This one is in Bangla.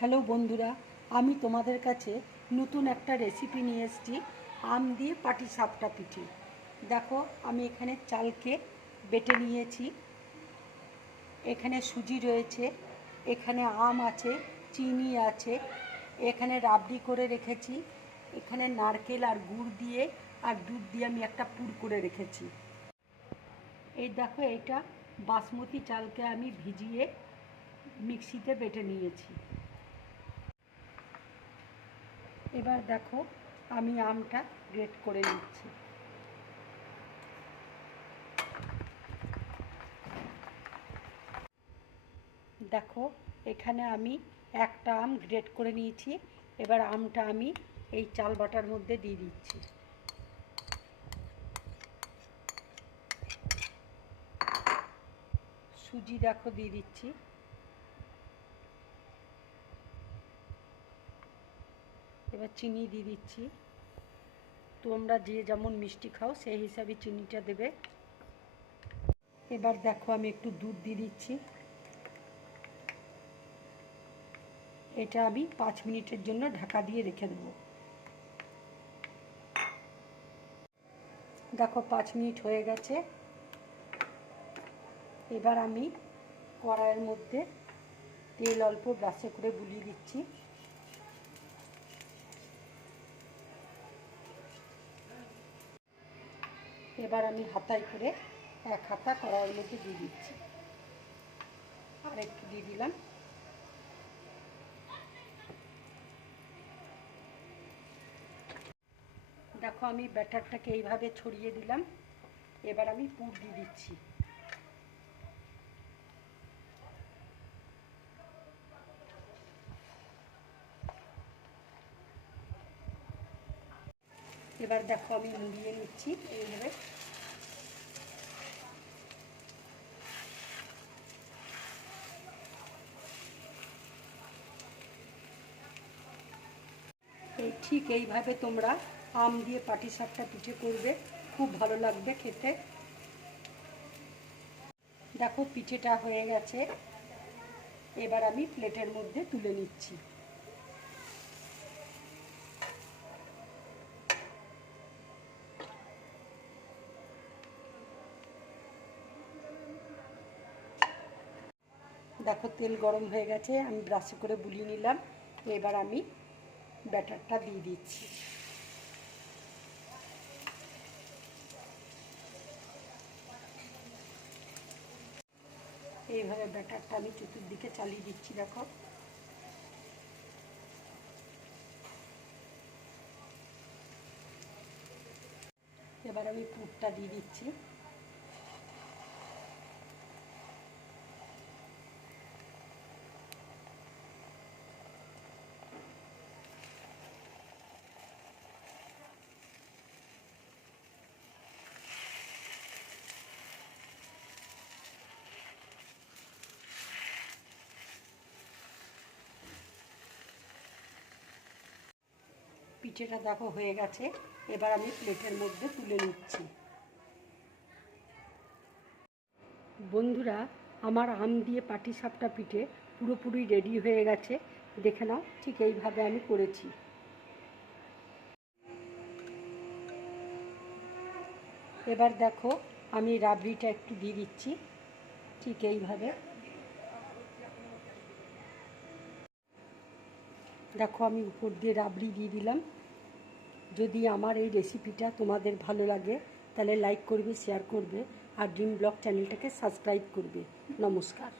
হ্যালো বন্ধুরা, আমি তোমাদের কাছে নতুন একটা রেসিপি নিয়ে এসেছি। আম দিয়ে পাটিসাপটা পিঠে। দেখো, আমি এখানে চালকে বেটে নিয়েছি, এখানে সুজি রয়েছে, এখানে আম আছে, চিনি আছে, এখানে রাবড়ি করে রেখেছি, এখানে নারকেল আর গুড় দিয়ে আর দুধ দিয়ে আমি একটা পুর করে রেখেছি। এই দেখো, এটা বাসমতি চালকে আমি ভিজিয়ে মিক্সিতে বেটে নিয়েছি। এবার দেখো, আমি আমটা গ্রেট করে নিচ্ছি। দেখো, এখানে আমি একটা আম গ্রেট করে নিয়েছি। এবার আমটা আমি এই চাল বাটার মধ্যে দিয়ে দিচ্ছি। সুজি দেখো দিয়ে দিচ্ছি। এবার চিনি দিয়ে দিচ্ছি। তোমরা যে যেমন মিষ্টি খাও সেই হিসাবে চিনিটা দেবে। এবার দেখো, আমি একটু দুধ দিয়ে দিচ্ছি। এটা আমি 5 মিনিটের জন্য ঢাকা দিয়ে রেখে দেবো। দেখো, 5 মিনিট হয়ে গেছে। এবার আমি কড়াইয়ের মধ্যে তেল অল্প ব্রাশে করে বুলিয়ে দিচ্ছি। এবার আমি হাতায় করে এক হাতা কড়াইয়ের মধ্যে দিয়ে দিচ্ছি, আর একটু দিয়ে দিলাম। দেখো, আমি ব্যাটারটাকে এইভাবে ছড়িয়ে দিলাম। এবার আমি পুর দিয়ে দিচ্ছি। এবার দেখো, আমি মুড়িয়ে নিচ্ছি এইভাবে। ঠিক এইভাবে তোমরা আম দিয়ে পাটিসাপটা পিঠে করবে, খুব ভালো লাগবে খেতে। দেখো, পিঠেটা হয়ে গেছে। এবার আমি প্লেটের মধ্যে তুলে নিচ্ছি। দেখো, তেল গরম হয়ে গেছে, আমি ব্রাশে করে বুলিয়ে নিলাম। এবার আমি ব্যাটারটা দিয়ে দিচ্ছি। এইভাবে ব্যাটারটা আমি চতুর্দিকে চালিয়ে দিচ্ছি। দেখো, এবার আমি পুরটা দিয়ে দিচ্ছি। পিঠেটা দেখো হয়ে গেছে। এবার আমি প্লেটের মধ্যে তুলে নিচ্ছি। বন্ধুরা, আমার আম দিয়ে পাটিসাপটা পিঠে পুরোপুরি রেডি হয়ে গেছে। দেখে নাও, ঠিক এইভাবে আমি করেছি। এবার দেখো, আমি রাবড়িটা একটু দিয়ে দিচ্ছি, ঠিক এইভাবে। দেখো, আমি উপর দিয়ে রাবড়ি দিয়ে দিলাম। যদি আমার এই রেসিপিটা তোমাদের ভালো লাগে তাহলে লাইক করবে, শেয়ার করবে, আর ড্রিম ব্লগ চ্যানেলটাকে সাবস্ক্রাইব করবে। নমস্কার।